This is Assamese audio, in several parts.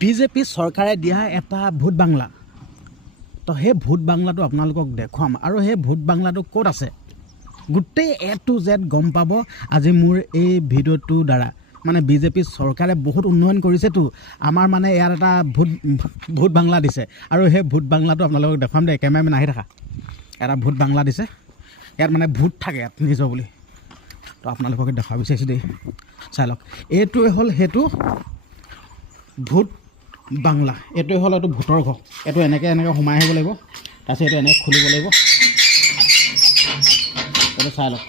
বিজেপি চৰকাৰে দিয়া এটা ভোট বাংলা। তো সেই ভোট বাংলাটো আপোনালোকক দেখুৱাম আৰু সেই ভোট বাংলাটো ক'ত আছে গোটেই A to Z গম পাব আজি মোৰ এই ভিডিঅ'টোৰ দ্বাৰা। মানে বিজেপি চৰকাৰে বহুত উন্নয়ন কৰিছেতো, আমাৰ মানে ইয়াত এটা ভোট বাংলা দিছে আৰু সেই ভোট বাংলাটো আপোনালোকক দেখুৱাম দেই। কেমেৰামেন আহি থাকা। এটা ভোট বাংলা দিছে, ইয়াত মানে ভোট থাকে ইয়াত নিজৰ বুলি। তো আপোনালোকক দেখাব বিচাৰিছোঁ দেই, চাই লওক। এইটোৱে হ'ল সেইটো ভোট বাংলা। এইটোৱে হ'ল এইটো ভোটৰ ঘৰ। এইটো এনেকৈ সোমাই আহিব লাগিব, তাৰপিছত এইটো এনেকৈ খুলিব লাগিব। এইটো চাই লওক,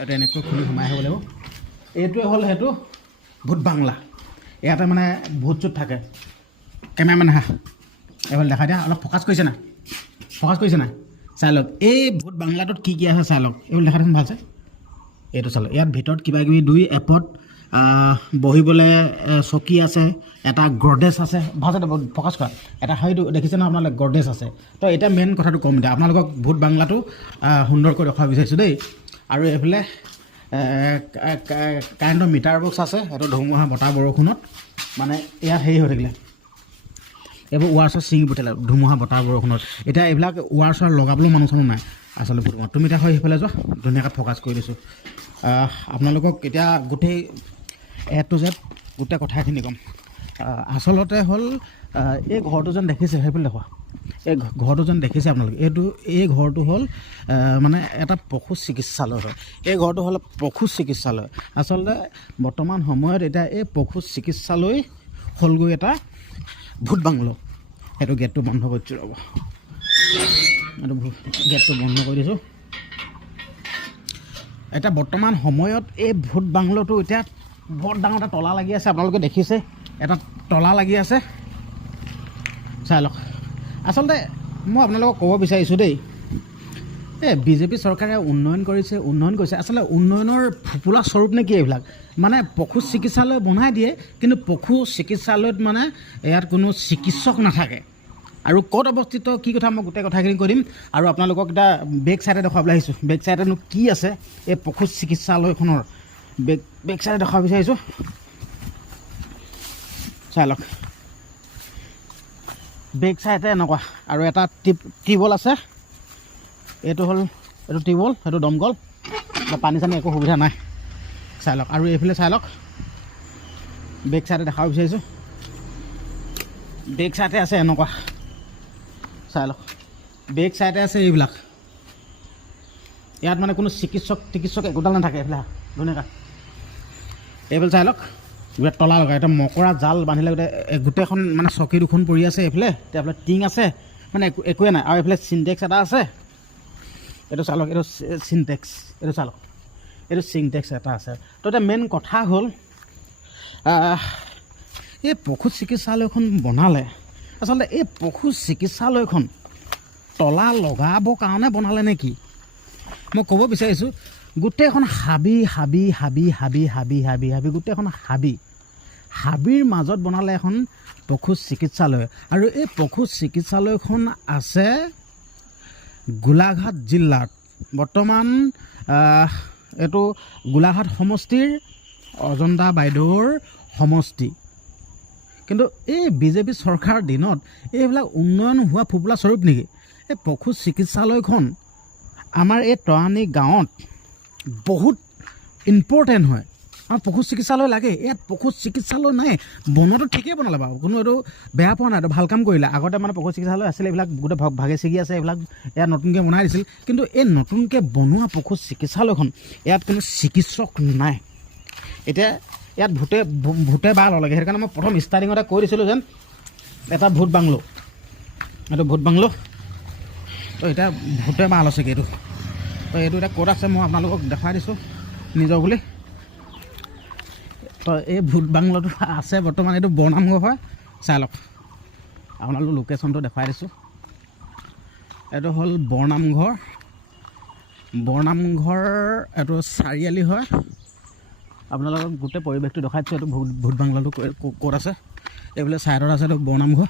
এইটো এনেকৈ খুলি সোমাই আহিব লাগিব। এইটোৱে হ'ল সেইটো ভোট বাংলা। ইয়াতে মানে ভোট চোট থাকে। কেমেৰামেন আহা, এইফালে দেখা দিয়া। অলপ ফ'কাছ কৰিছে নাই? ফ'কাছ কৰিছে নাই? চাই লওক এই ভোট বাংলাটোত কি কি আছে চাই লওক। এইফালে দেখা দিম ভালছে। এইটো চাই লওক। ইয়াত ভিতৰত কিবাকিবি দুই এপত বহিবলৈ চকী আছে, এটা গডৰেজ আছে। ভালছে ফ'কাছ কৰা। এটা হয়তো দেখিছে ন আপোনালোকে, গডৰেজ আছে। তো এতিয়া মেইন কথাটো কম দিয়া আপোনালোকক। ভোট বাংলাটো সুন্দৰকৈ দেখুৱাব বিচাৰিছোঁ দেই। আৰু এইফালে কাৰেণ্টৰ মিটাৰ বক্স আছে। সেইটো ধুমুহা বতাহ বৰষুণত মানে ইয়াত হেৰি হৈ থাকিলে, এইবোৰ ৱাৰ্ছৰ ছিঙি পঠিয়ালে ধুমুহা বতাহ বৰষুণত। এতিয়া এইবিলাক ৱাৰ্ছৰ লগাবলৈও মানুহ চানুহ নাই আচলতে ভোট। তুমি এতিয়া হয় সেইফালে যোৱা, ধুনীয়াকৈ ফ'কাছ কৰি দিছোঁ। আপোনালোকক এতিয়া গোটেই A to Z গোটেই কথাখিনি ক'ম। আচলতে হ'ল এই ঘৰটো যেন দেখিছে, সেইফালে দেখুৱা। এই ঘৰটো যেন দেখিছে আপোনালোকে, এই ঘৰটো হ'ল মানে এটা পশু চিকিৎসালয় হয়। এই ঘৰটো হ'ল পশু চিকিৎসালয়। আচলতে বৰ্তমান সময়ত এতিয়া এই পশু চিকিৎসালয় হ'লগৈ এটা ভোট বাংলো। সেইটো গেটটো বন্ধ কৰিছোঁ ৰ'ব, এইটো গেটটো বন্ধ কৰি দিছোঁ। এতিয়া বৰ্তমান সময়ত এই ভোট বাংলোটো এতিয়া বৰ ডাঙৰ এটা তলা লাগি আছে। আপোনালোকে দেখিছে এটা তলা লাগি আছে, চাই লওক। আচলতে মই আপোনালোকক ক'ব বিচাৰিছোঁ দেই, এই বিজেপি চৰকাৰে উন্নয়ন কৰিছে। আচলতে উন্নয়নৰ ফুপুলা স্বৰূপ নে কি এইবিলাক? মানে পশু চিকিৎসালয় বনাই দিয়ে, কিন্তু পশু চিকিৎসালয়ত মানে ইয়াত কোনো চিকিৎসক নাথাকে। আৰু ক'ত অৱস্থিত কি কথা মই গোটেই কথাখিনি কৈ দিম। আৰু আপোনালোকক এতিয়া বেক চাইডে দেখুৱাবলৈ আহিছোঁ। বেক চাইডেনো কি আছে এই পশু চিকিৎসালয়খনৰ বেক চাইডে দেখুৱাব বিচাৰিছোঁ, চাই লওক। বেক চাইডে এনেকুৱা আৰু এটা টিউবৱেল আছে। এইটো হ'ল এইটো টিউবৱেল, সেইটো দমকল, পানী চানী একো সুবিধা নাই, চাই লওক। আৰু এইফালে চাই লওক, বেক চাইডে দেখাব বিচাৰিছোঁ। বেক চাইডে আছে এনেকুৱা, চাই লওক। বেক চাইডে আছে এইবিলাক। ইয়াত মানে কোনো চিকিৎসক একোডাল নাথাকে। এইফালে ধুনীয়াকৈ এইফালে চাই লওক। গোটেই তলা লগাই এটা মকৰা জাল বান্ধিলে গোটেইখন মানে চকী দুখন পৰি আছে। এইফালে টিং আছে, মানে একোৱে নাই। আৰু এইফালে চিনটেক্স এটা আছে। এইটো চাই লওক, এইটো চিনটেক্স, এইটো চাই লওক, এইটো চিনটেক্স এটা আছে। তো এতিয়া মেইন কথা হ'ল এই পশু চিকিৎসালয়খন বনালে, আচলতে এই পশু চিকিৎসালয়খন তলা লগাবৰ কাৰণে বনালে নে কি? মই ক'ব বিচাৰিছোঁ গোটেইখন হাবি গোটেইখন হাবিৰ মাজত বনালে এখন পশু চিকিৎসালয়। আৰু এই পশু চিকিৎসালয়খন আছে গোলাঘাট জিলাত। বৰ্তমান এইটো গোলাঘাট সমষ্টিৰ অজন্তা বাইদেউৰ সমষ্টি। কিন্তু এই বিজেপি চৰকাৰৰ দিনত এইবিলাক উন্নয়ন হোৱা ফুপুলা স্বৰূপ নেকি? এই পশু চিকিৎসালয়খন আমাৰ এই তৰাণী গাঁৱত বহুত ইম্পৰ্টেণ্ট হয়। আমাৰ পশু চিকিৎসালয় লাগে। ইয়াত পশু চিকিৎসালয় নাই। বনোৱাটো ঠিকেই বনালে বাৰু, কোনো এইটো বেয়া পোৱা নাই, এইটো ভাল কাম কৰিলে। আগতে মানে পশু চিকিৎসালয় আছিলে, এইবিলাক গোটেই ভাগে ছিগি আছে, এইবিলাক ইয়াত নতুনকৈ বনাই দিছিল। কিন্তু এই নতুনকৈ বনোৱা পশু চিকিৎসালয়খন ইয়াত কোনো চিকিৎসক নাই। এতিয়া ইয়াত ভোটে বাহ ল'লেগৈ। সেইকাৰণে মই প্ৰথম ষ্টাৰ্টিঙতে কৈ দিছিলোঁ যেন এটা ভোট বাংলো, এইটো ভোট বাংলো। তো এতিয়া ভোটে বাহ লৈছেগৈ এইটো। তো এইটো এতিয়া ক'ত আছে মই আপোনালোকক দেখাই দিছোঁ নিজৰ বুলি। তো এই ভোট বাংলাটো আছে বৰ্তমান, এইটো বৰনামঘৰ হয়, চাই লওক। আপোনালোক লোকেশ্যনটো দেখুৱাই দিছোঁ। এইটো হ'ল বৰনামঘৰ এইটো চাৰিআলি হয়। আপোনালোকক গোটেই পৰিৱেশটো দেখাই দিছোঁ। এইটো ভোট বাংলাটো ক'ত আছে। এইফালে ছাইডত আছে এইটো বৰনামঘৰ।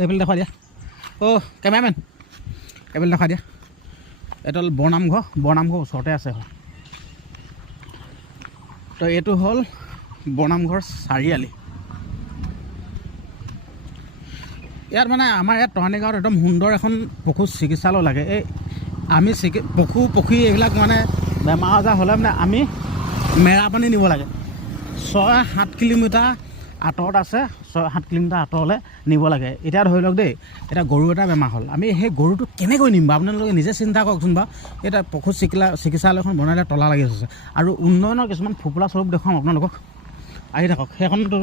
এইফালে দেখুৱাই দিয়া। অ' কেমেৰামেন, এইফালে দেখাই দিয়া। এইটো হ'ল বৰনামঘৰ ওচৰতে আছে হয়। তো এইটো হ'ল বৰনামঘৰ চাৰিআলি। ইয়াত মানে আমাৰ ইয়াত টৰানি গাঁৱত একদম সুন্দৰ এখন পশু চিকিৎসালয় লাগে। এই আমি পক্ষী এইবিলাক মানে বেমাৰ আজাৰ হ'লে মানে আমি মেৰাপানী নিব লাগে। 6-7 কিলোমিটাৰ আঁতৰত আছে, 6-7 কিলোমিটাৰ আঁতৰলৈ নিব লাগে। এতিয়া ধৰি লওক দেই, এতিয়া গৰু এটা বেমাৰ হ'ল, আমি সেই গৰুটো কেনেকৈ নিম বাৰু আপোনালোকে নিজে চিন্তা কৰকচোন বাৰু। এতিয়া পশু চিকিৎসালয়খন বনালে তলা লাগি আছে আৰু উন্নয়নৰ কিছুমান ফোপোলা স্বৰূপ দেখুৱাম আপোনালোকক। আহি থাকক, সেইখনতো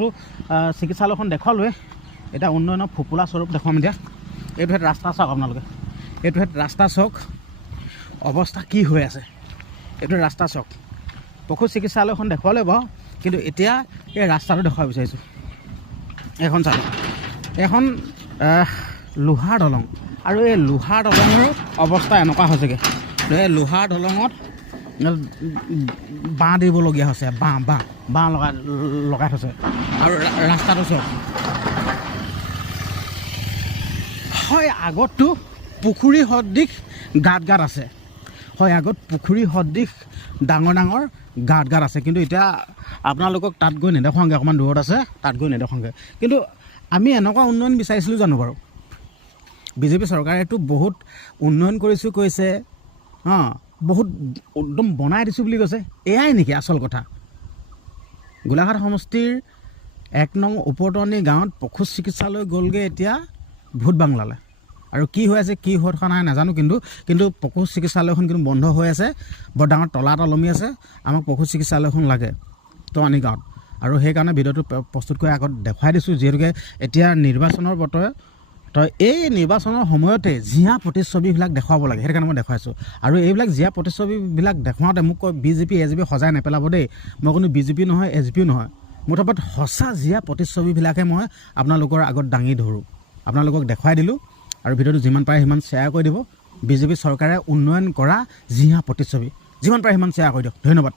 চিকিৎসালয়খন দেখুৱালোৱে, এতিয়া উন্নয়নৰ ফোপোলা স্বৰূপ দেখুৱাম। এতিয়া এইটো ৰাস্তা চাওক আপোনালোকে, এইটো ৰাস্তা চাওক অৱস্থা কি হৈ আছে, এইটো ৰাস্তা চাওক। পশু চিকিৎসালয়খন দেখুৱালে বাৰু, কিন্তু এতিয়া এই ৰাস্তাটো দেখুৱাব বিচাৰিছোঁ। এইখন চাওক, এখন লোহাৰ দলং, আৰু এই লোহাৰ দলঙৰ অৱস্থা এনেকুৱা হৈছেগৈ। এই লোহাৰ দলঙত বাঁহ দিবলগীয়া হৈছে, বাঁহ লগাই থৈছে। আৰু ৰাস্তাটো চাওক, হয় আগততো পুখুৰী সদৃশ গাঁত আছে, হয় আগত পুখুৰী সদৃশ ডাঙৰ গাঁত আছে, কিন্তু এতিয়া আপোনালোকক তাত গৈ নেদেখুৱাংগৈ, অকণমান দূৰত আছে, তাত গৈ নেদেখুৱাংগৈ। কিন্তু আমি এনেকুৱা উন্নয়ন বিচাৰিছিলোঁ জানো বাৰু? বিজেপি চৰকাৰেতো বহুত উন্নয়ন কৰিছোঁ কৈছে, বহুত একদম বনাই দিছোঁ বুলি কৈছে। এয়াই নেকি আচল কথা? গোলাঘাট সমষ্টিৰ 1 নং ওপৰতনি গাঁৱত পশু চিকিৎসালয় গ'লগৈ এতিয়া ভূত বাংলালৈ। আৰু কি হৈ আছে, কি হৈ থকা নাই নাজানো, কিন্তু পশু চিকিৎসালয়খন কিন্তু বন্ধ হৈ আছে, বৰ ডাঙৰ তলা তলমি আছে। আমাক পশু চিকিৎসালয়খন লাগে টৰানি গাঁৱত, আৰু সেইকাৰণে ভিডিঅ'টো প্ৰস্তুত কৰি আগত দেখুৱাই দিছোঁ। যিহেতুকে এতিয়া নিৰ্বাচনৰ বতৰ, তো এই নিৰ্বাচনৰ সময়তে জিয়া প্ৰতিচ্ছবিবিলাক দেখুৱাব লাগে, সেইটো কাৰণে মই দেখুৱাইছোঁ। আৰু এইবিলাক জিয়া প্ৰতিচ্ছবিবিলাক দেখুৱাওঁতে মোক কয় বিজেপি এজেপি সজাই নেপেলাব দেই, মই কোনো বিজেপি নহয় এজেপিও নহয়, মুঠতে সঁচা জিয়া প্ৰতিচ্ছবিবিলাকে মই আপোনালোকৰ আগত দাঙি ধৰোঁ, আপোনালোকক দেখুৱাই দিলোঁ। আৰু ভিডিঅ'টো যিমান পাৰে সিমান শ্বেয়াৰ কৰি দিব। বিজেপি চৰকাৰে উন্নয়ন কৰা জিয়া প্ৰতিচ্ছবি যিমান পাৰে সিমান শ্বেয়াৰ কৰি দিয়ক। ধন্যবাদ।